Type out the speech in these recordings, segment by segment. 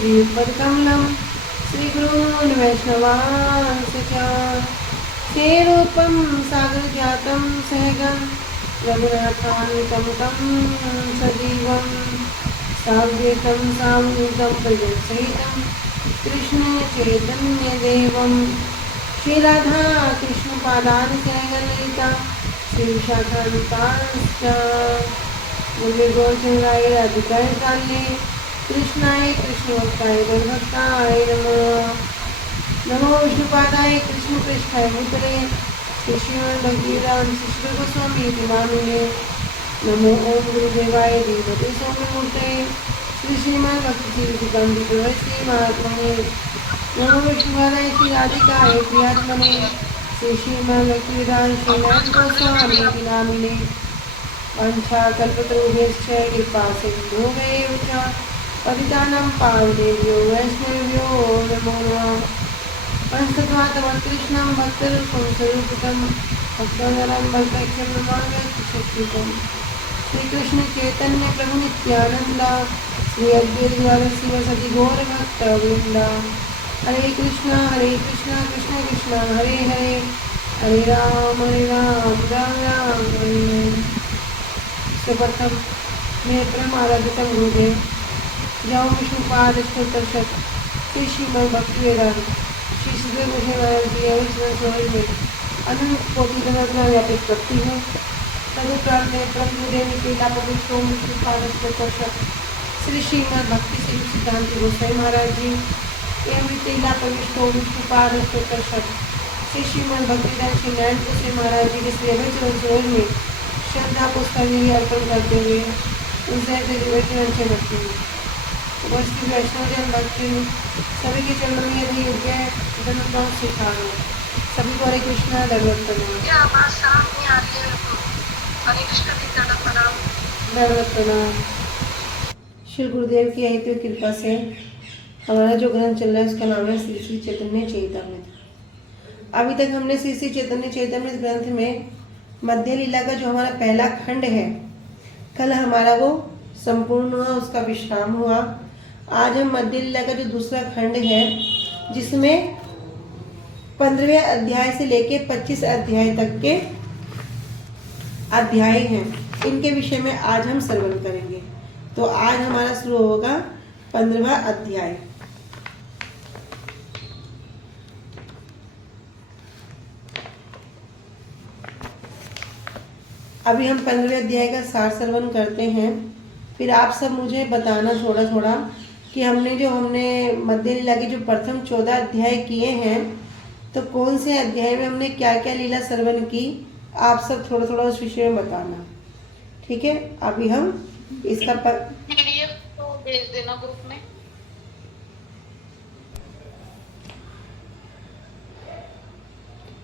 श्रीयुतपदकमलं श्रीगुरून् वैष्णवांश्च श्रीरूपं सागरजातं सहगं रघुनाथान्वितं तं सजीवं साद्वैतं सावधूतं परिजनसहितं कृष्णचैतन्यदेवं श्रीराधा कृष्णपादान् सहगणललिता श्रीविशाखान्वितांश्च मुरली गौरचंद्राय राधिकाय काले कृष्णाय कृष्णभक्ताय गुरुभक्ताय नमो नमो विष्णुपादाय कृष्णपृष्ठाय भूतले श्री श्रीमद्भगवद्गीतां श्री गोस्वामी नामिने नमो ओम गुरुदेवाय देवते सौम्यमूर्तये श्री श्रीमद्भक्तिसिद्धान्त महात्मने नमो विष्णुपादाय श्री राधिकाय प्रियात्मने श्री श्रीमद्भगवद्गीतां श्रीनाथ गोस्वामी नामिने वंशाकल्पतरुभ्यश्च कृपा सिन्धुभ्येव च पतितानां पावनेभ्यो वैष्णवेभ्यो नमो नमः पंचतत्त्वात्मकृष्णं भक्तरूपं स्वरूपितं भक्तजनं भक्तैक्यं नमामि शक्तितं श्रीकृष्ण चैतन्य प्रभु नित्यानंद श्री अद्वैत शिवसति गौरभक्तवृंद हरे कृष्णा कृष्ण कृष्ण हरे हरे हरे राम राम राम हरे सर्वप्रथम मैं परम आराध्यतम गुरुदेव जाओ विष्णुपाद स्तोत्रशत श्री श्रीमद् भक्तिवेदांत श्री सुखदेव गोस्वामी महाराज की अवश्य में अनंत कोटि धर्म व्यापित करती हूँ। तदुपरांत में परम गुरुदेव लीला पवित्र ओम विष्णुपाद स्तोत्रशत श्री श्रीमद् भक्ति सिद्धांत गोस्वामी महाराज जी एवं लीला पवित्र ओम विष्णुपाद स्तोत्रशत श्री श्रीमद् भक्तिवेदांत श्री नारायण गोस्वामी महाराज जी के श्री अभय में श्रद्धा पुष्पांजलि अर्पण करते हुए उनसे वचन करती हूँ। उपस्थित वैष्णवजन भक्ति सभी के चरणों में यदि योग्य धन्यवाद स्वीकारो। सभी को हरे कृष्णा दंडवत प्रणाम। हरे कृष्ण दंडवत प्रणाम। श्री गुरुदेव की अहित कृपा से हमारा जो ग्रंथ चल रहा है उसका नाम है श्री श्री चैतन्य चैतामृत। अभी तक हमने श्री श्री चैतन्य चैतामृत ग्रंथ में मध्य लीला का जो हमारा पहला खंड है, कल हमारा वो संपूर्ण हुआ, उसका विश्राम हुआ। आज हम मध्य लीला का जो दूसरा खंड है जिसमें 15वें अध्याय से लेके 25 अध्याय तक के अध्याय हैं, इनके विषय में आज हम श्रवण करेंगे। तो आज हमारा शुरू होगा 15वां अध्याय। अभी हम 15वें अध्याय का सार श्रवण करते हैं, फिर आप सब मुझे बताना थोड़ा थोड़ा कि हमने मध्य लीला के जो प्रथम 14 अध्याय किए हैं, तो कौन से अध्याय में हमने क्या क्या लीला श्रवण की, आप सब थोड़ा थोड़ा उस विषय में बताना, ठीक है। अभी हम इसका PDF तो भेज देना ग्रुप में।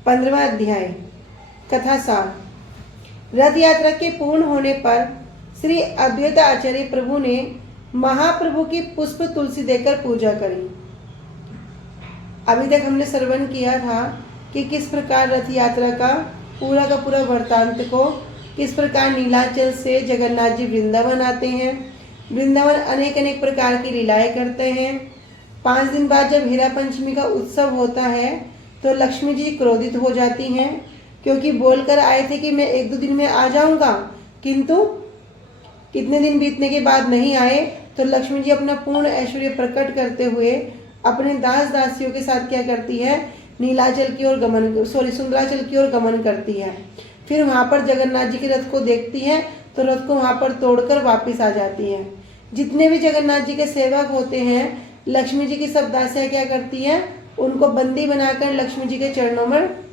15वां अध्याय कथा सार। रथ यात्रा के पूर्ण होने पर श्री अद्वैत आचार्य प्रभु ने महाप्रभु की पुष्प तुलसी देकर पूजा करी। अभी तक हमने श्रवण किया था कि किस प्रकार रथ यात्रा का पूरा वृत्तांत को, किस प्रकार नीलाचल से जगन्नाथ जी वृंदावन आते हैं, वृंदावन अनेक अनेक प्रकार की लीलाएं करते हैं। 5 दिन बाद जब हीरा पंचमी का उत्सव होता है तो लक्ष्मी जी क्रोधित हो जाती हैं, क्योंकि बोलकर आए थे कि मैं 1-2 दिन में आ जाऊंगा, किंतु कितने दिन बीतने के बाद नहीं आए। तो लक्ष्मी जी अपना पूर्ण ऐश्वर्य प्रकट करते हुए अपने दास दासियों के साथ क्या करती है, नीलाचल की ओर सुंदराचल की ओर गमन करती है। फिर वहाँ पर जगन्नाथ जी के रथ को देखती है तो रथ को वहाँ पर तोड़कर वापस आ जाती है। जितने भी जगन्नाथ जी के सेवक होते हैं, लक्ष्मी जी की सब दासियाँ क्या करती हैं, उनको बंदी बनाकर लक्ष्मी जी के चरणों में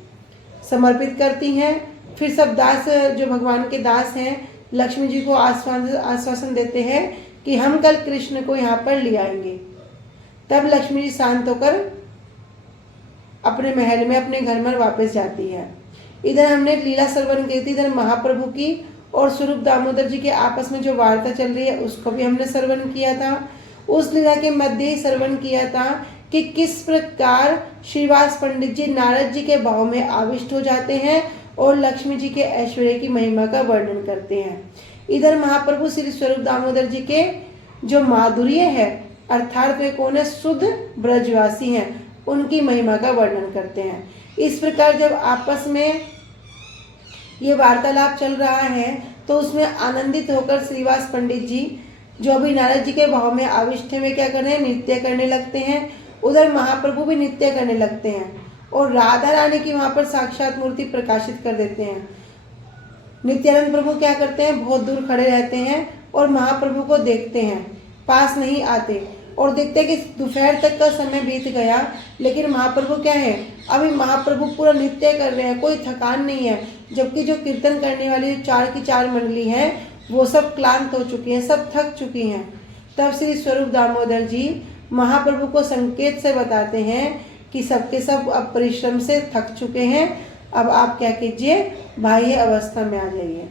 समर्पित करती हैं। फिर सब दास जो भगवान के दास हैं लक्ष्मी जी को आश्वासन देते हैं कि हम कल कृष्ण को यहाँ पर ले आएंगे। तब लक्ष्मी जी शांत होकर अपने महल में, अपने घर में वापस जाती है। इधर हमने लीला श्रवण की थी, इधर महाप्रभु की और स्वरूप दामोदर जी के आपस में जो वार्ता चल रही है उसको भी हमने श्रवण किया था। उस लीला के मध्य ही श्रवण किया था कि किस प्रकार श्रीवास पंडित जी नारद जी के भाव में आविष्ट हो जाते हैं और लक्ष्मी जी के ऐश्वर्य की महिमा का वर्णन करते हैं। इधर महाप्रभु श्री स्वरूप दामोदर जी के जो माधुर्य है अर्थात वे कौन है? शुद्ध ब्रजवासी हैं, उनकी महिमा का वर्णन करते हैं। इस प्रकार जब आपस में ये वार्तालाप चल रहा है तो उसमें आनंदित होकर श्रीवास पंडित जी, जो अभी नारद जी के भाव में आविष्ट में क्या कर रहे हैं? नृत्य करने लगते हैं। उधर महाप्रभु भी नृत्य करने लगते हैं और राधा रानी की वहाँ पर साक्षात मूर्ति प्रकाशित कर देते हैं। नित्यानंद प्रभु क्या करते हैं? बहुत दूर खड़े रहते हैं और महाप्रभु को देखते हैं, पास नहीं आते और देखते हैं कि दोपहर तक का समय बीत गया, लेकिन महाप्रभु क्या है? अभी महाप्रभु पूरा नृत्य कर रहे हैं, कोई थकान नहीं है। जबकि जो कीर्तन करने वाली 4 की 4 मंडली है वो सब क्लांत हो चुकी हैं, सब थक चुकी हैं। तब श्री स्वरूप दामोदर जी महाप्रभु को संकेत से बताते हैं कि सबके सब अब परिश्रम से थक चुके हैं, अब आप क्या कीजिए? बाह्य अवस्था में आ जाइए।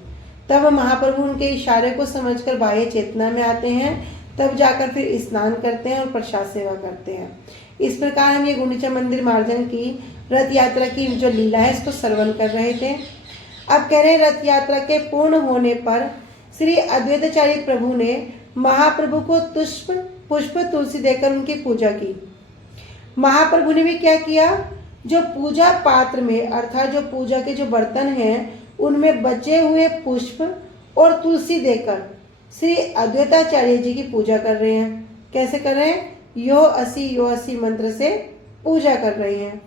तब महाप्रभु उनके इशारे को समझकर बाह्य चेतना में आते हैं, तब जाकर फिर स्नान करते हैं और प्रसाद सेवा करते हैं। इस प्रकार हम ये गुंडीचा मंदिर मार्जन की रथ यात्रा की जो लीला है इसको श्रवण कर रहे थे। अब कह रहे हैं रथ यात्रा के पूर्ण होने पर श्री अद्वैताचार्य प्रभु ने महाप्रभु को पुष्प तुलसी देकर उनकी पूजा की। महाप्रभु ने भी क्या किया? जो पूजा पात्र में अर्थात जो पूजा के जो बर्तन हैं उनमें बचे हुए पुष्प और तुलसी देकर श्री अद्वैताचार्य जी की पूजा कर रहे हैं। कैसे कर रहे हैं? यो असी मंत्र से पूजा कर रहे हैं।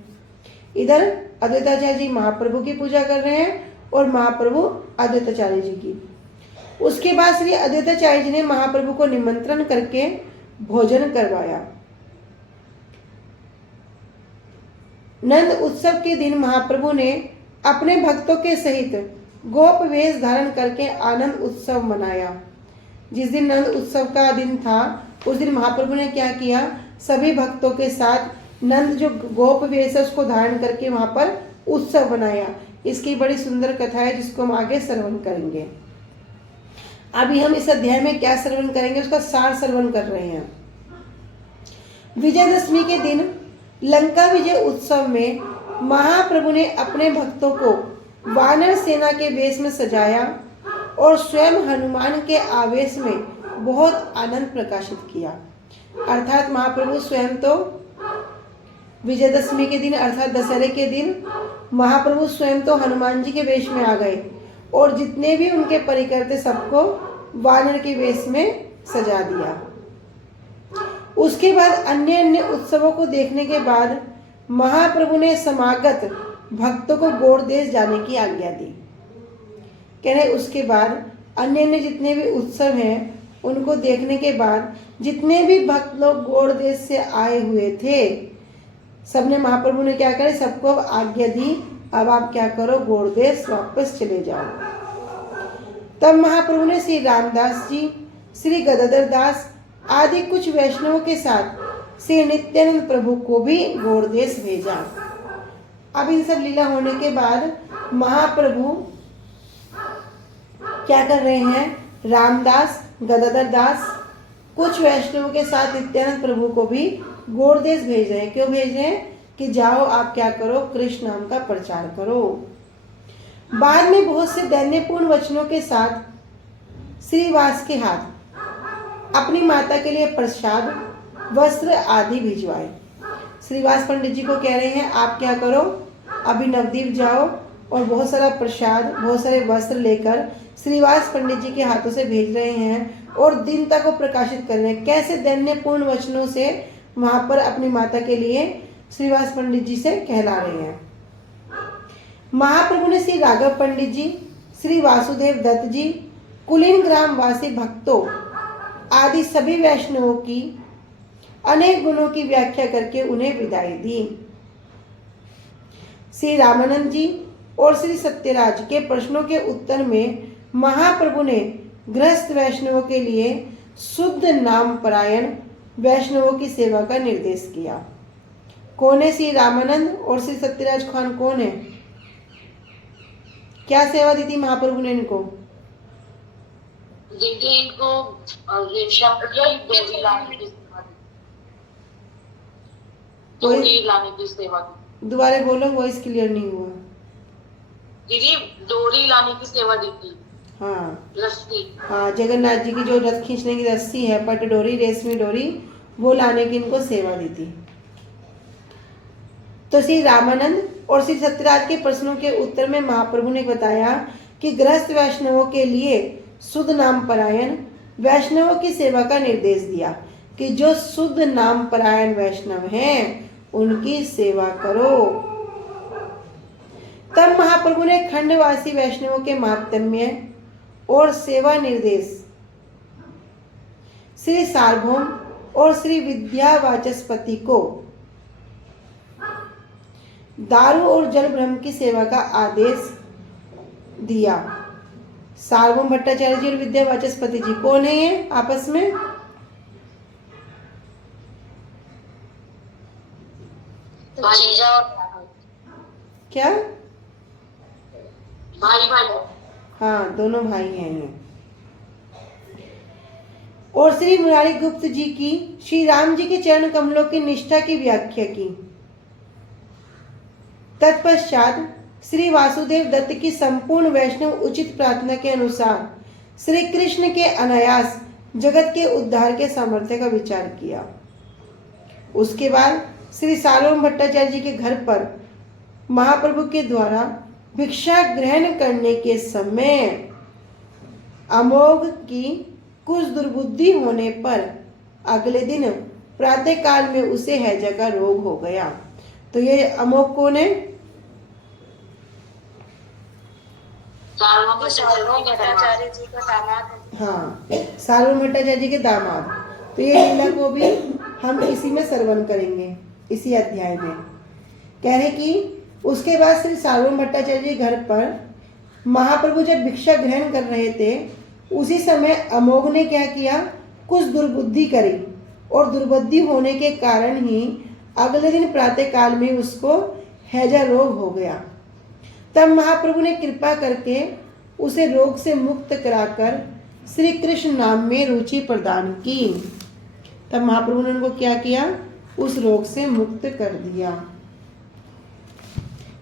इधर अद्वैताचार्य जी महाप्रभु की पूजा कर रहे हैं और महाप्रभु अद्वैताचार्य जी की। उसके बाद श्री अद्वैताचार्य जी ने महाप्रभु को निमंत्रण करके भोजन करवाया। नंद उत्सव के दिन महाप्रभु ने अपने भक्तों के सहित गोप वेश धारण करके आनंद उत्सव मनाया। जिस दिन नंद उत्सव का दिन था उस दिन महाप्रभु ने क्या किया? सभी भक्तों के साथ नंद जो गोप वेश है उसको धारण करके वहां पर उत्सव मनाया। इसकी बड़ी सुंदर कथा है जिसको हम आगे श्रवण करेंगे। अभी हम इस अध्याय में क्या श्रवण करेंगे उसका सार श्रवण कर रहे हैं। विजयदशमी के दिन लंका विजय उत्सव में महाप्रभु ने अपने भक्तों को वानर सेना के वेश में सजाया और स्वयं हनुमान के आवेश में बहुत आनंद प्रकाशित किया। अर्थात महाप्रभु स्वयं तो विजयदशमी के दिन अर्थात दशहरे के दिन महाप्रभु स्वयं तो हनुमान जी के वेश में आ गए और जितने भी उनके परिकर थे सबको वानर के वेश में सजा दिया। उसके बाद अन्य अन्य उत्सवों को देखने के बाद महाप्रभु ने समागत भक्तों को गौड़ देश जाने की आज्ञा दी। कह रहे उसके बाद अन्य अन्य जितने भी उत्सव हैं उनको देखने के बाद जितने भी भक्त लोग गौड़ देश से आए हुए थे सबने महाप्रभु ने क्या करे? सबको अब आज्ञा दी, अब आप क्या करो? गौड़ देश वापस चले जाओ। तब महाप्रभु ने श्री रामदास जी, श्री गदाधर दास आदि कुछ वैष्णवों के साथ श्री नित्यानंद प्रभु को भी गौड़ देश भेजा। अब इन सब लीला होने के बाद महाप्रभु क्या कर रहे हैं? रामदास, गदाधर दास, कुछ वैष्णवों के साथ नित्यानंद प्रभु को भी गौड़ देश भेज रहे हैं। क्यों भेज रहे हैं? कि जाओ आप क्या करो? कृष्ण नाम का प्रचार करो। बाद में बहुत से दैन्यपूर्ण वचनों के साथ श्रीवास के हाथ अपनी माता के लिए प्रसाद, वस्त्र आदि भिजवाए। श्रीवास पंडित जी को कह रहे हैं आप क्या करो? अभी नवद्वीप जाओ और बहुत सारा प्रसाद, बहुत सारे वस्त्र लेकर श्रीवास पंडित जी के हाथों से भेज रहे हैं और दीनता को प्रकाशित कर रहे हैं। कैसे दैन्यपूर्ण वचनों से वहां पर अपनी माता के लिए श्रीवास पंडित जी से कहला रहे हैं। महाप्रभु ने श्री राघव पंडित जी, श्री वासुदेव दत्त जी, कुलीन ग्राम वासी भक्तों आदि सभी वैष्णवों की अनेक गुणों की व्याख्या करके उन्हें विदाई दी। श्री रामानंद जी और श्री सत्यराज के प्रश्नों के उत्तर में महाप्रभु ने गृहस्थ वैष्णवों के लिए शुद्ध नाम परायण वैष्णवों की सेवा का निर्देश किया। कौन है श्री रामानंद और श्री सत्यराज खान? कौन है? क्या सेवा दी थी महाप्रभु ने इनको? दीदी इनको रेशम की डोरी लाने की सेवा दी। दोबारा बोलो, वॉइस क्लियर नहीं हुआ। दीदी डोरी लाने की सेवा दी थी। हाँ, रस्सी। हाँ, जगन्नाथ जी की जो रथ खींचने की रस्सी है, पट डोरी, रेशमी डोरी, वो लाने की इनको सेवा दी थी। तो श्री रामानंद और श्री सत्यराज के प्रश्नों के उत्तर में महाप्रभु ने बताया कि गृहस्थ वैष्णवों के लिए शुद्ध नाम परायण वैष्णवों की सेवा का निर्देश दिया कि जो शुद्ध नाम परायण वैष्णव हैं उनकी सेवा करो। तब महाप्रभु ने खंडवासी वैष्णवों के मातम्य और सेवा निर्देश श्री सार्वभौम और श्री विद्यावाचस्पति को दारू और जल ब्रह्म की सेवा का आदेश दिया। सार्वभौम भट्टाचार्य जी और विद्यावाचस्पति जी कौन है ये आपस में? जीजा और क्या? भाई भाई। हाँ, दोनों भाई हैं ये। और श्री मुरारी गुप्त जी की श्री राम जी के चरण कमलों की निष्ठा की व्याख्या की। तत्पश्चात श्री वासुदेव दत्त की संपूर्ण वैष्णव उचित प्रार्थना के अनुसार श्री कृष्ण के अनायास जगत के उद्धार के सामर्थ्य का विचार किया। उसके बाद श्री सार्वभौम भट्टाचार्य जी के घर पर महाप्रभु के द्वारा भिक्षा ग्रहण करने के समय अमोघ की कुछ दुर्बुद्धि होने पर अगले दिन प्रातः काल में उसे हैजा का रोग हो गया। तो ये अमोघ कौन है? सार्वभौम भट्टाचार्य जी का दामाद। हाँ, सार्वभौम भट्टाचार्य जी के दामाद। तो ये लीला को भी हम इसी में श्रवण करेंगे, इसी अध्याय में। कह रहे कि उसके बाद श्री सार्वभौम भट्टाचार्य जी घर पर महाप्रभु जब भिक्षा ग्रहण कर रहे थे उसी समय अमोघ ने क्या किया, कुछ दुर्बुद्धि करी और दुर्बुद्धि होने के कारण ही अगले दिन प्रातः काल में उसको हैजा रोग हो गया। तब महाप्रभु ने कृपा करके उसे रोग से मुक्त कराकर श्री कृष्ण नाम में रुचि प्रदान की। तब महाप्रभु ने उनको क्या किया, उस रोग से मुक्त कर दिया।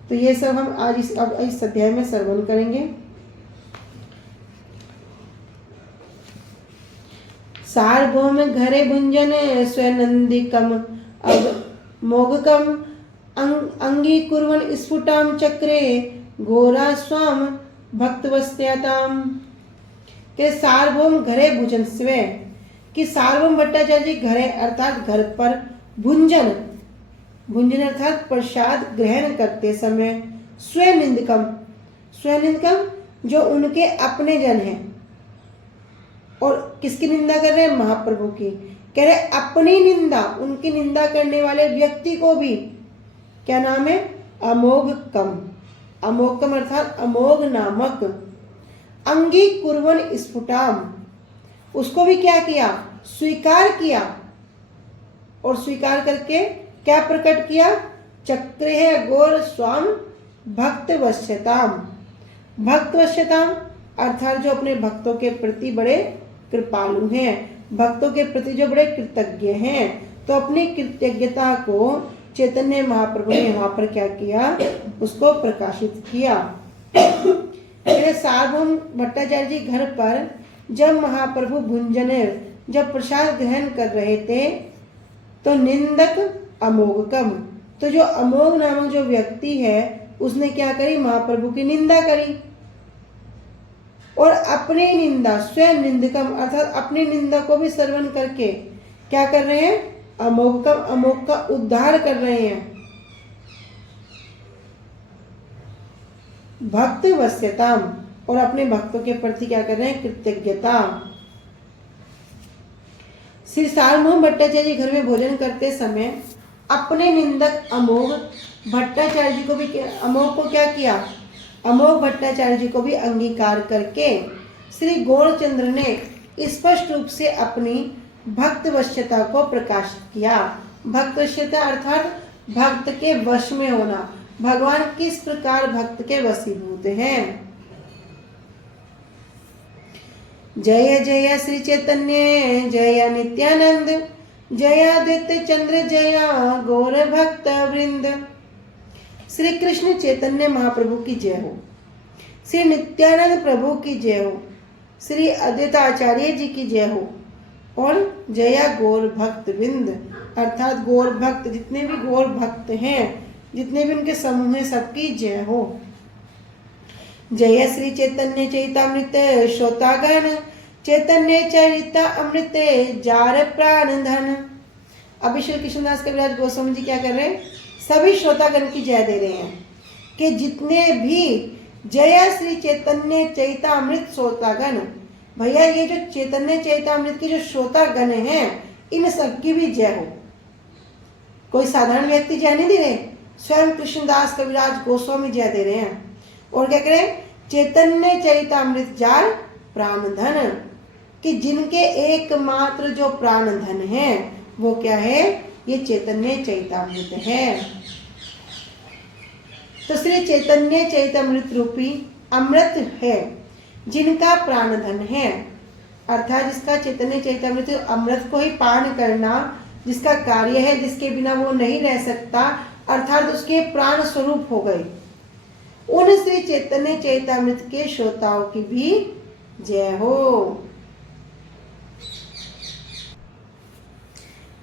तो ये सब हम आज इस अध्याय में श्रवण करेंगे। सार्वभौम घरे भुंजन स्वनंदिकम मोघकम अंगीकुर्वन् स्फुटाम चक्रे घोरा स्वाम भक्तवस्त्याताम। ते सार्वभौम घरे भुजन स्वे कि सार्वभौम भट्टाचार्य जी घरे अर्थात घर पर भुंजन अर्थात प्रसाद ग्रहण करते समय स्वनिंदकम जो उनके अपने जन हैं। और किसकी निंदा कर रहे हैं? महाप्रभु की। कह रहे अपनी निंदा, उनकी निंदा करने वाले व्यक्ति को भी क्या नाम है? अमोघकम। अमोघकम अर्थात अमोघ नामक अंगी कुर्वन स्फुटाम, उसको भी क्या किया? स्वीकार किया। और स्वीकार करके क्या प्रकट किया? चक्रे है गौर स्वाम भक्तवश्यताम। भक्तवश्यताम अर्थात जो अपने भक्तों के प्रति बड़े कृपालु हैं, भक्तों के प्रति जो बड़े कृतज्ञ हैं। तो अपनी कृतज्ञता को चैतन्य महाप्रभु ने यहाँ पर क्या किया? उसको प्रकाशित किया। सार्वभौम भट्टाचार्य जी घर पर जब महाप्रभु भुंजन जब प्रसाद ग्रहण कर रहे थे तो निंदक अमोघकम, तो जो अमोघ नामक जो व्यक्ति है उसने क्या करी? महाप्रभु की निंदा करी। और अपनी निंदा स्वयं निंदकम अर्थात अपनी निंदा को भी श्रवण करके क्या कर रहे हैं? अमोघकम अमोघ का उद्धार कर रहे हैं। भक्त वश्यताम और अपने भक्तों के प्रति क्या कर रहे हैं? कृतज्ञता। श्री सार्वभौम भट्टाचार्य जी घर में भोजन करते समय अपने निंदक अमोघ भट्टाचार्य जी को भी अमोघ को क्या किया? अमोघ भट्टाचार्य जी को भी अंगीकार करके श्री गौरचंद्र ने स्पष्ट रूप से अपनी भक्तवश्यता को प्रकाशित किया। भक्तवश्यता अर्थात भक्त के वश में होना, भगवान किस प्रकार भक्त के वशीभूत हैं। जय जय श्री चैतन्य जय नित्यानंद जय आदित्य चंद्र जय गौर भक्त वृंद। श्री कृष्ण चैतन्य महाप्रभु की जय हो, श्री नित्यानंद प्रभु की जय हो, श्री अद्वैत आचार्य जी की जय हो, और जया गौर भक्त बिंद, अर्थात गौर भक्त जितने भी गौर भक्त हैं, जितने भी उनके समूह हैं, सबकी जय हो। जय श्री चैतन्य चैतामृत श्रोतागण, चैतन्य चरिता अमृत जार प्राण धन। अभी श्री कृष्णदास कविराज गोस्वामी जी क्या कर रहे हैं? सभी श्रोतागण की जय दे रहे हैं कि जितने भी जय श्री चैतन्य चैतामृत श्रोतागण, भैया ये जो चैतन्य चैतामृत के जो श्रोतागण हैं, इन सबकी भी जय हो। कोई साधारण व्यक्ति जय नहीं दे रहे, स्वयं कृष्णदास कविराज गोस्वामी जय दे रहे हैं। और क्या करें? चैतन्य चैतामृत जार प्राण धन, कि जिनके एकमात्र जो प्राण धन है वो क्या है? ये चैतन्य चैतामृत है। तो श्री चैतन्य चैतामृत रूपी अमृत है, जिनका प्राण धन है, अर्थात जिसका चैतन्य चैतामृत अमृत को ही पान करना जिसका कार्य है, जिसके बिना वो नहीं रह सकता, अर्थात उसके प्राण स्वरूप हो गए, उन श्री चैतन्य चैतामृत के श्रोताओं की भी जय हो।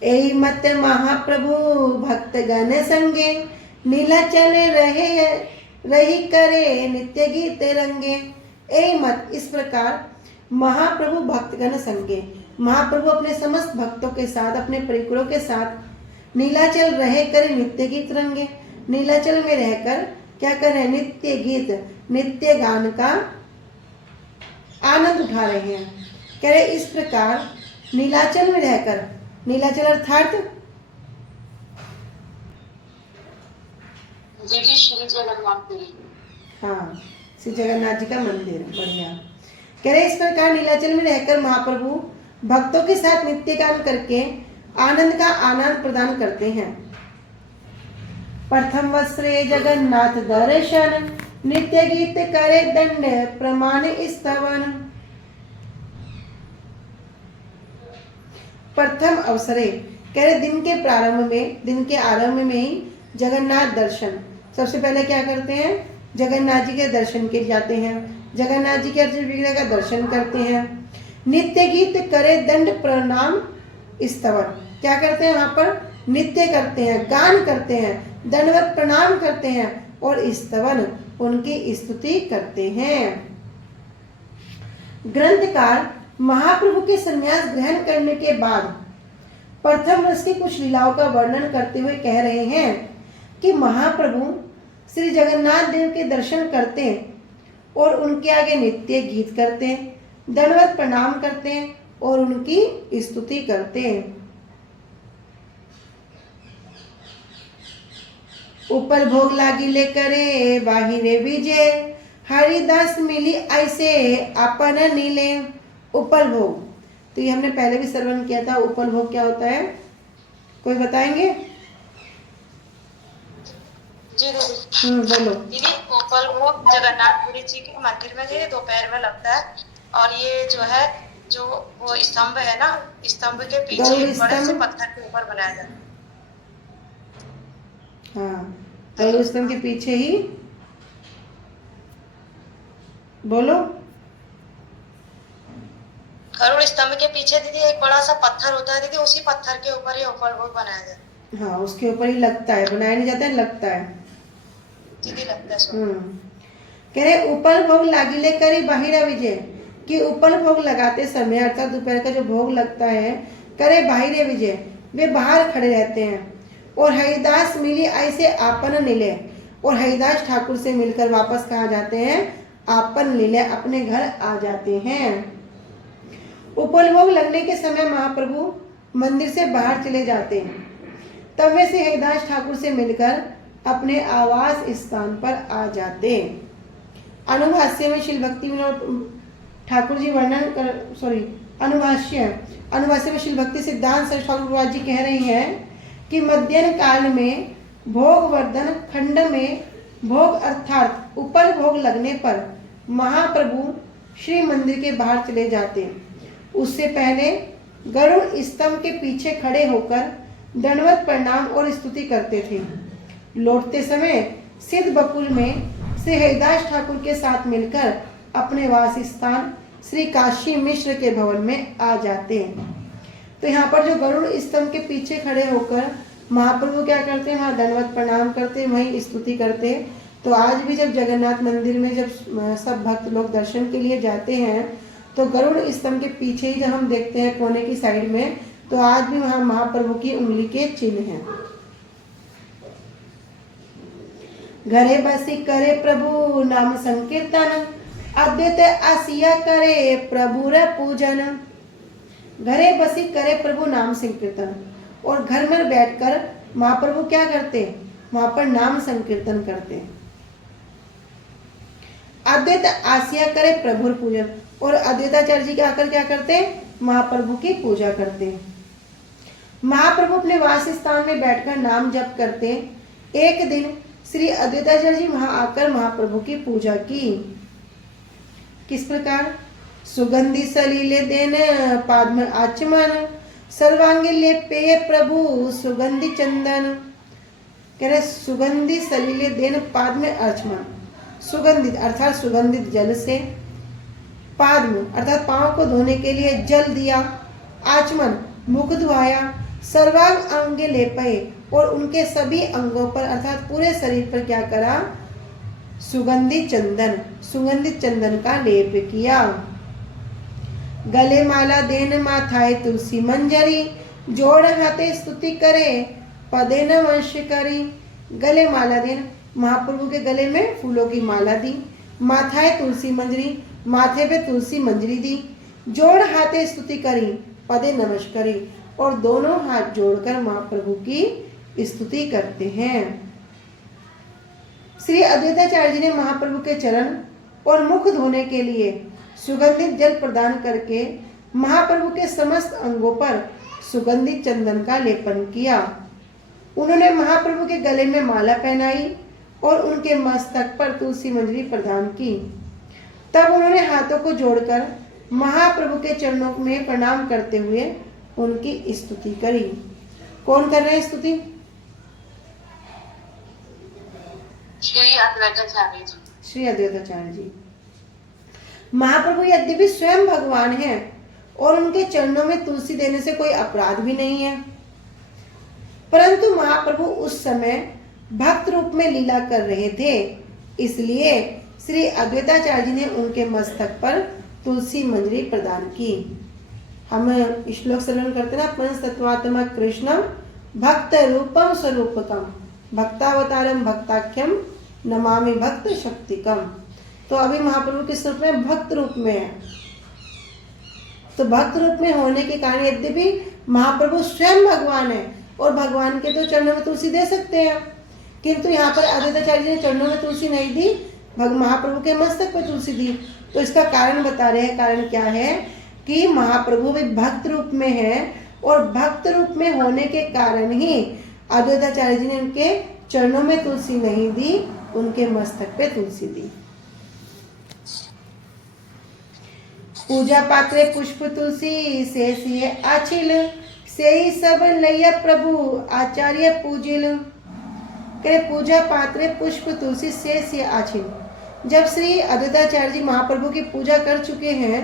ऐ मत महाप्रभु भक्तगण संगे, नीलाचल रही करे नित्य गीत रंगे। ऐ मत, इस प्रकार महाप्रभु भक्तगण संगे, महाप्रभु अपने समस्त भक्तों के साथ, अपने परिकरों के साथ नीलाचल रहे करे नित्य गीत रंगे। नीलाचल में रहकर क्या कर रहे हैं? नित्य गीत, नित्य गान का आनंद उठा रहे हैं। कह रहे इस प्रकार नीलाचल में रहकर, नीलाचल अर्थात श्री जगन्नाथ, हाँ, श्री जगन्नाथ जी का मंदिर। बढ़िया। कह रहे इस प्रकार नीलाचल में रहकर महाप्रभु भक्तों के साथ नित्य गान करके आनंद का आनंद प्रदान करते हैं। प्रथम वस्त्रे जगन्नाथ दर्शन, नित्य गीत करे दंड प्रमाण स्तवन। प्रथम अवसरे, कह रहे दिन के प्रारंभ में, दिन के आरंभ में ही जगन्नाथ दर्शन, सबसे पहले क्या करते हैं? जगन्नाथ जी के दर्शन के जाते हैं, जगन्नाथ जी के अर्थ विग्रह का दर्शन करते हैं। नित्य गीत करे दंड प्रणाम स्तवन, क्या करते हैं? वहां पर नित्य करते हैं, गान करते हैं, दंडवत प्रणाम करते हैं और स्तवन, उनकी स्तुति करते हैं। ग्रंथकार महाप्रभु के संन्यास ग्रहण करने के बाद प्रथम रस की कुछ लीलाओं का वर्णन करते हुए कह रहे हैं कि महाप्रभु श्री जगन्नाथ देव के दर्शन करते हैं और उनके आगे नित्य गीत करते हैं, दंडवत प्रणाम करते हैं और उनकी स्तुति करते हैं। ऊपर भोग लागिले करे बाहिरे विजय, हरिदास मिली ऐसे अपन नीले। ऊपर भोग, तो ये हमने पहले भी श्रवण किया था। ऊपर भोग क्या होता है? कोई बताएंगे? जी दीदी। बोलो। दीदी ऊपर भोग जगन्नाथपुरी जी के मंदिर में दीदी दोपहर में लगता है, और ये जो है, जो वो स्तंभ है ना, स्तंभ के पीछे एक बड़े से पत्थर के ऊपर बनाया जाता है। हाँ, गरुड़ स्तंभ के पीछे ही, बोलो। गरुड़ स्तंभ के पीछे दीदी एक बड़ा सा पत्थर होता है दीदी, उसी पत्थर के ऊपर ही ऊपर भोग बनाया जाता है। हाँ, उसके ऊपर ही लगता है, बनाया नहीं जाता है, लगता है दीदी, लगता है। कह रहे ऊपर भोग लागिले करी बाहिरा विजय, कि ऊपर भोग लगाते समय, अर्थात दोपहर का जो भोग लगता है, करे बाहिरे विजय, वे बाहर खड़े रहते हैं। और हरिदास मिली ऐसे आपन नीले, और हरिदास ठाकुर से मिलकर वापस कहाँ जाते हैं? आपन नीले, अपने घर आ जाते हैं। ऊपर भोग लगने के समय महाप्रभु मंदिर से बाहर चले जाते हैं, तब वे से हरिदास ठाकुर से मिलकर अपने आवास स्थान पर आ जाते हैं। अनुभाष्य में श्री भक्ति विनोद ठाकुर जी वर्णन कर, अनुभाष्य में श्री भक्ति सिद्धांत सरस्वती ठाकुर जी कह रही हैं कि मध्याह्न काल में भोग वर्धन खंड में भोग अर्थात ऊपर भोग लगने पर महाप्रभु श्री मंदिर के बाहर चले जाते हैं। उससे पहले गरुड़ स्तंभ के पीछे खड़े होकर दंडवत प्रणाम और स्तुति करते थे। लौटते समय सिद्ध बकुल में श्री हरिदास ठाकुर के साथ मिलकर अपने वास स्थान श्री काशी मिश्र के भवन में आ जाते हैं। तो यहाँ पर जो गरुड़ स्तंभ के पीछे खड़े होकर महाप्रभु क्या करते हैं, वहाँ दंडवत प्रणाम करते हैं, वहीं स्तुति करते हैं। तो आज भी जब जगन्नाथ मंदिर में जब सब भक्त लोग दर्शन के लिए जाते हैं तो गरुड़ स्तंभ के पीछे ही जब हम देखते हैं कोने की साइड में, तो आज भी वहाँ महाप्रभु की उंगली के चिन्ह हैं। घरे बसी करे प्रभु नाम संकीर्तन, अद्वैत आसिया करे प्रभु रे पूजन। घरे बसी करे प्रभु नाम संकीर्तन, और घर में बैठकर महाप्रभु क्या करते, वहां पर नाम संकीर्तन करते। अद्वैत आसिया करे प्रभु पूजन, और अद्वैताचार्य जी के आकर क्या करते, महाप्रभु की पूजा करते। महाप्रभु अपने वास स्थान में बैठकर नाम जप करते। एक दिन श्री अद्वैताचार्य जी वहां आकर महाप्रभु की पूजा की। किस प्रकार, सुगंधि सलीले देन पाद्म आचमन, सर्वांगी लेपे प्रभु सुगंधि चंदन। कह रहे सुगंधि सलीले देन पाद्म आचमन, सुगंधित अर्थात सुगंधित जल से, पाद्म अर्थात पांव को धोने के लिए जल दिया, आचमन मुख धुआया, सर्वांग अंगे लेपे और उनके सभी अंगों पर अर्थात पूरे शरीर पर क्या करा, सुगंधित चंदन, सुगंधित चंदन का लेप किया। गले माला देन माथाए तुलसी मंजरी, जोड़ हाथे स्तुति करे पदे न वंश करी। गले माला देन, महाप्रभु के गले में फूलों की माला दी, माथाए तुलसी मंजरी, माथे पे तुलसी मंजरी दी, जोड़ हाथे स्तुति करी पदे नमस्करी, और दोनों हाथ जोड़कर महाप्रभु की स्तुति करते हैं। श्री अद्वैताचार्य जी ने महाप्रभु के चरण और मुख धोने के लिए सुगंधित जल प्रदान करके महाप्रभु के समस्त अंगों पर सुगंधित चंदन का लेपन किया। उन्होंने महाप्रभु के गले में माला पहनाई और उनके मस्तक पर तुलसी मंजरी प्रदान की। तब उन्होंने हाथों को जोड़कर महाप्रभु के चरणों में प्रणाम करते हुए उनकी स्तुति करी। कौन कर रहे हैं स्तुति? श्री अद्वैताचार्य जी। श्री अद्वैताचार्य जी। महाप्रभु यद्यपि स्वयं भगवान हैं और उनके चरणों में तुलसी देने से कोई अपराध भी नहीं है, परंतु महाप्रभु उस समय भक्त रूप में लीला कर रहे थे, इसलिए श्री अद्वैताचार्य जी ने उनके मस्तक पर तुलसी मंजरी प्रदान की। हम श्लोक श्रवण करते ना, पंचतत्वात्मक कृष्णम भक्त रूपम स्वरूपकम भक्तावतारम भक्ताख्यम नमामि भक्त शक्तिकम। तो अभी महाप्रभु किस रूप में? भक्त रूप में है। तो भक्त रूप में होने के कारण यद्यपि महाप्रभु स्वयं भगवान है और भगवान के तो चरणों में तुलसी दे सकते हैं, किंतु यहाँ पर अद्वैताचार्य जी ने चरणों में तुलसी नहीं दी, महाप्रभु के मस्तक पर तुलसी दी। तो इसका कारण बता रहे हैं। कारण क्या है कि महाप्रभु भी भक्त रूप में है और भक्त रूप में होने के कारण ही अद्वैताचार्य जी ने उनके चरणों में तुलसी नहीं दी, उनके मस्तक पे तुलसी दी। पूजा पात्रे पुष्प तुलसी से सिए आछिल, से ही सब लैया प्रभु आचार्य पूजिल। करे पूजा पात्रे पुष्प तुलसी से सिए आछिल। जब श्री अद्वैताचार्य जी महाप्रभु की पूजा कर चुके हैं,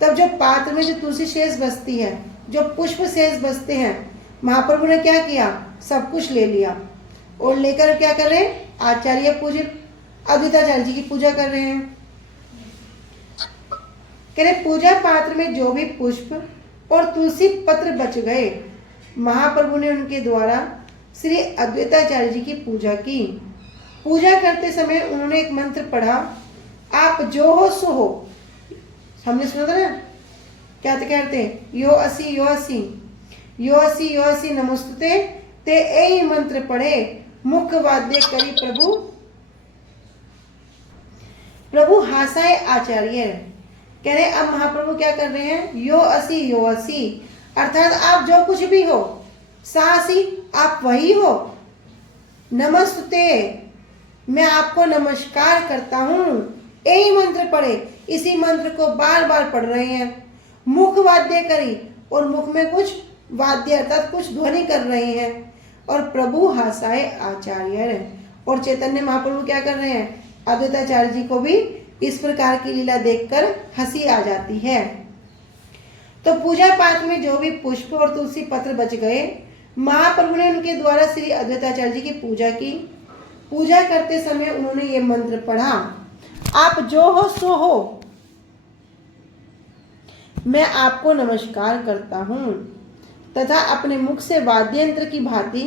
तब जो पात्र में जो तुलसी शेष बचती है, जो पुष्प शेष बचते हैं, महाप्रभु ने क्या किया? सब कुछ ले लिया और लेकर क्या कर रहे हैं? आचार्य पूजिल, अद्वैताचार्य जी की पूजा कर रहे हैं। कह रहे पूजा पात्र में जो भी पुष्प और तुलसी पत्र बच गए, महाप्रभु ने उनके द्वारा श्री अद्वैताचार्य जी की पूजा की। पूजा करते समय उन्होंने एक मंत्र पढ़ा, आप जो हो सो हो। हमने सुना था ना, क्या कहते हैं? यो असी यो असी यो असी यो असी नमोस्तुते। ते यही मंत्र पढ़े मुख वाद्य करी प्रभु प्रभु हासाए आचार्य। कह रहे अब महाप्रभु क्या कर रहे हैं? यो असी अर्थात आप जो कुछ भी हो, सासी आप वही हो। नमस्ते मैं आपको नमस्कार करता हूँ, यही मंत्र पढ़े। इसी मंत्र को बार बार पढ़ रहे हैं। मुख वाद्य करी, और मुख में कुछ वाद्य अर्थात कुछ ध्वनि कर रहे हैं। और प्रभु हासाए आचार्य, और चैतन्य महाप्रभु क्या कर रहे हैं? अद्वैताचार्य जी को भी इस प्रकार की लीला देखकर हंसी आ जाती है। तो पूजा पाठ में जो भी पुष्प और तुलसी पत्र बच गए, महाप्रभु ने उनके द्वारा श्री अद्वैताचार्य जी की पूजा की। पूजा करते समय उन्होंने ये मंत्र पढ़ा, आप जो हो सो हो, मैं आपको नमस्कार करता हूँ, तथा अपने मुख से वाद्य यंत्र की भांति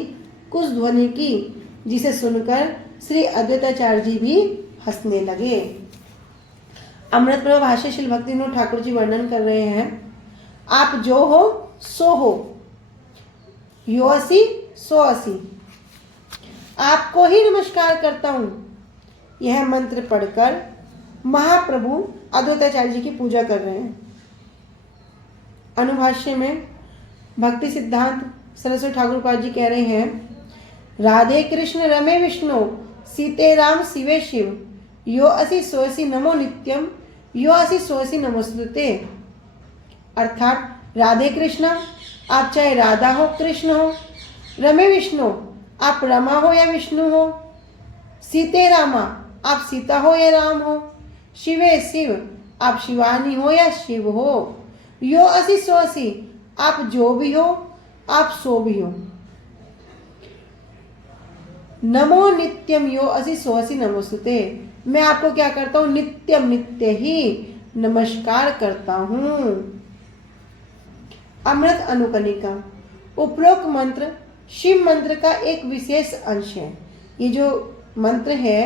कुछ ध्वनि की, जिसे सुनकर श्री अद्वैताचार्य जी भी हंसने लगे। अमृत प्रभा भाष्य श्री भक्तिविनोद ठाकुर जी वर्णन कर रहे हैं, आप जो हो सो हो, यो असी सो असी, आपको ही नमस्कार करता हूं। यह मंत्र पढ़कर महाप्रभु अद्वैताचार्य जी की पूजा कर रहे हैं। अनुभाष्य में भक्ति सिद्धांत सरस्वती ठाकुर पाद जी कह रहे हैं, राधे कृष्ण रमे विष्णु सीते राम शिवे शिव, यो असि सोअसि नमो नित्यम, यो असि सोअसि नमोस्तुते। अर्थात राधे कृष्ण, आप चाहे राधा हो कृष्ण हो, रमे विष्णु, आप रमा हो या विष्णु हो, सीते रामा, आप सीता हो या राम हो, शिवे शिव, आप शिवानी हो या शिव हो, यो असि सो असि, आप जो भी हो, आप सो भी हो, नमो नित्यम यो असि सो असि नमोस्तुते, मैं आपको क्या करता हूं, नित्यम नित्य ही नमस्कार करता हूं। अमृत अनुकनिका, उपरोक्त मंत्र शिव मंत्र का एक विशेष अंश है। ये जो मंत्र है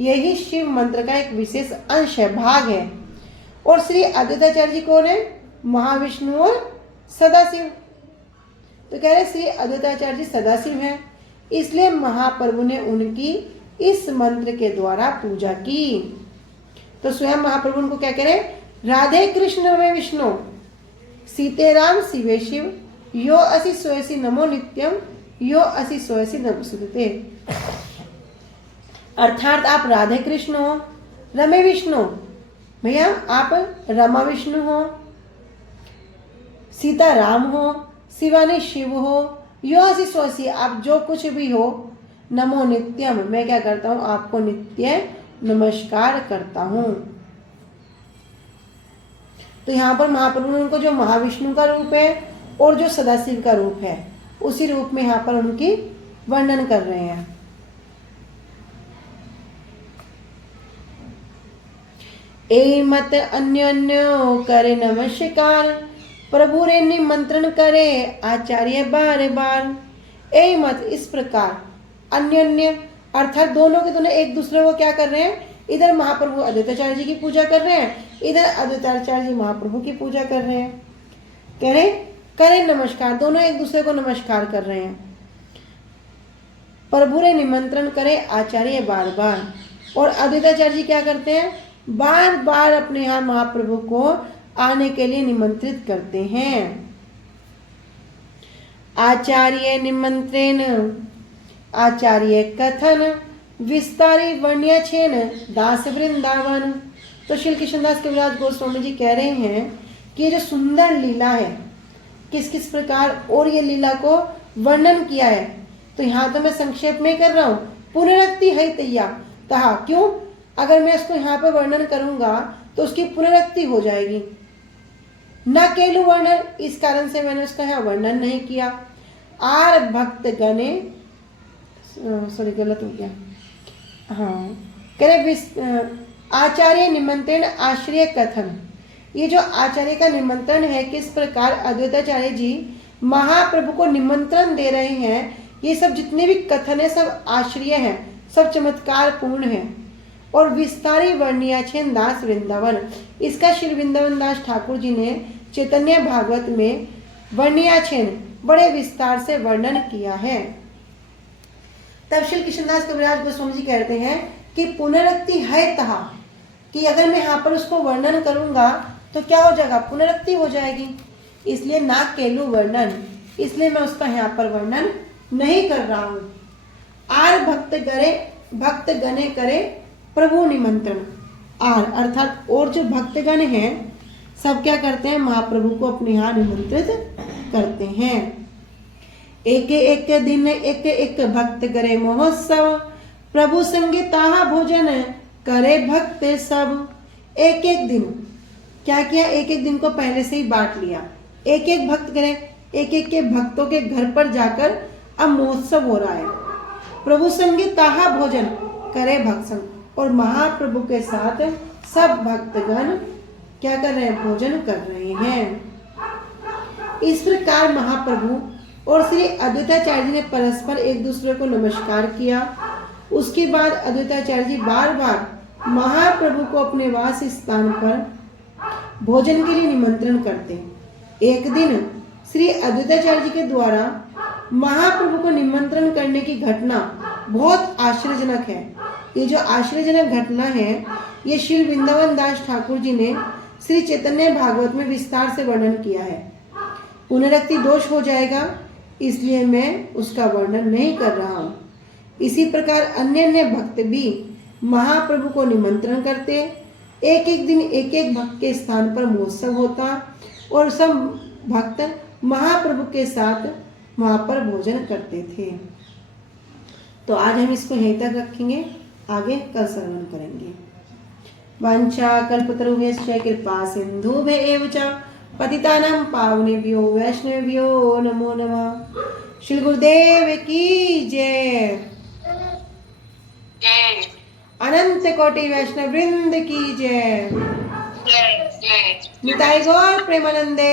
यही शिव मंत्र का एक विशेष अंश है, भाग है। और श्री अद्वैताचार्य जी कौन है, महाविष्णु और सदाशिव। तो कह रहे श्री अद्वैताचार्य जी सदाशिव हैं, इसलिए महाप्रभु ने उनकी इस मंत्र के द्वारा पूजा की। तो स्वयं महाप्रभु उनको क्या कह रहे, राधे कृष्ण में विष्णु सीते राम शिवे शिव, यो असि सोयसि नमो नित्यम, यो असि सोयसि नमोस्तुते। अर्थात आप राधे कृष्ण हो, रमे विष्णु, भैया आप रमा विष्णु हो, सीता राम हो, शिवानी शिव हो, यो असि सोअसि, आप जो कुछ भी हो, नमो नित्यम, मैं क्या करता हूं, आपको नित्य नमस्कार करता हूं। तो यहां पर महाप्रभु ने उनको जो महाविष्णु का रूप है और जो सदाशिव का रूप है, उसी रूप में यहां पर उनकी वर्णन कर रहे हैं। ए मत अन्योन्यो करे नमस्कार, प्रभु रे निमंत्रण करे आचार्य बार बार। ए मत, इस प्रकार, अन्योन्य अर्थात दोनों के दोनों एक दूसरे को क्या कर रहे हैं, इधर महाप्रभु अद्वैताचार्य जी की पूजा कर रहे हैं, इधर अद्वैताचार्य जी महाप्रभु की पूजा कर रहे हैं। कह रहे करे नमस्कार, दोनों एक दूसरे को नमस्कार कर रहे हैं। प्रभु रे निमंत्रण करे आचार्य बार बार, और अद्वैताचार्य जी क्या करते हैं, बार बार अपने यहाँ महाप्रभु को आने के लिए निमंत्रित करते हैं। आचार्य निमंत्रण आचार्य कथन विस्तारी वर्ण्य छेन दास वृंदावन। तो श्री कृष्णदास कविराज गोस्वामी जी कह रहे हैं कि ये जो सुंदर लीला है, किस किस प्रकार और ये लीला को वर्णन किया है, तो यहाँ तो मैं संक्षेप में कर रहा हूँ। पुनरुक्ति है तैया तहा, क्यों, अगर मैं इसको यहाँ पर वर्णन करूंगा तो उसकी पुनरुक्ति हो जाएगी, न केलु वर्णन, इस कारण से मैंने उसका यहाँ वर्णन नहीं किया। आर भक्त गणे, सॉरी गलत हो गया, हाँ, करे आचार्य निमंत्रण आश्रय कथन। ये जो आचार्य का निमंत्रण है, किस प्रकार अद्वैताचार्य जी महाप्रभु को निमंत्रण दे रहे हैं, ये सब जितने भी कथन है सब आश्रय हैं, सब चमत्कार पूर्ण है। और विस्तारी वर्णियाछेन दास वृंदावन, इसका श्री वृंदावन दास ठाकुर जी ने चैतन्य भागवत में वर्णियाछेन बड़े विस्तार से वर्णन किया है। तब श्री कृष्णदास कविराज गोस्वामी जी कहते हैं कि पुनरुक्ति है तहा, कि अगर मैं यहाँ पर उसको वर्णन करूंगा तो क्या हो जाएगा, पुनरुक्ति हो जाएगी, इसलिए ना केलु वर्णन, इसलिए मैं उसका यहाँ पर वर्णन नहीं कर रहा हूँ। आर भक्त गणे करे प्रभु निमंत्रण। आर अर्थात और जो भक्तगण हैं सब क्या करते हैं, महाप्रभु को अपने यहाँ निमंत्रित करते हैं। एक एक दिन एक एक भक्त करे महोत्सव, प्रभु संगे ताहा भोजन करे भक्त सब। एक एक दिन क्या किया, एक एक दिन को पहले से ही बांट लिया, एक एक भक्त करें, एक एक के भक्तों के घर पर जाकर अब महोत्सव हो रहा है। प्रभु संगी ताहा भोजन करे भक्त संग, और महाप्रभु के साथ सब भक्तगण क्या कर रहे हैं? भोजन कर रहे हैं। इस प्रकार महाप्रभु और श्री अद्वैताचार्य जी ने परस्पर एक दूसरे को नमस्कार किया। उसके बाद अद्वैताचार्य जी बार बार महाप्रभु को अपने वास स्थान पर भोजन के लिए निमंत्रण करते। एक दिन श्री अद्वैताचार्य जी के द्वारा महाप्रभु को निमंत्रण करने की घटना बहुत आश्चर्यजनक है। ये जो आश्चर्यजनक घटना है, ये श्री वृंदावन दास ठाकुर जी ने श्री चैतन्य भागवत में विस्तार से वर्णन किया है। पुनरुक्ति दोष हो जाएगा, इसलिए मैं उसका वर्णन नहीं कर रहा हूँ। इसी प्रकार अन्य अन्य भक्त भी महाप्रभु को निमंत्रण करते। एक एक दिन एक एक भक्त के स्थान पर महोत्सव होता और सब भक्त महाप्रभु के साथ वहाँ पर भोजन करते थे। तो आज हम इसको यहीं तक रखेंगे, आगे कल श्रवण करेंगे। वांछा कल्पतरुभ्यश्च कृपा सिन्धुभ्येव च पतितानां पावनेभ्यो वैष्णवेभ्यो नमो नमः। श्री गुरुदेव की जय। अनंत कोटि वैष्णव वृंद की जय। निताई गौर प्रेमानंदे।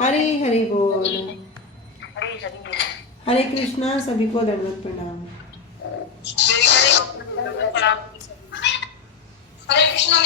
हरि हरि बोल। हरे कृष्णा। सभी को दंडवत प्रणाम। हरे कृष्णा।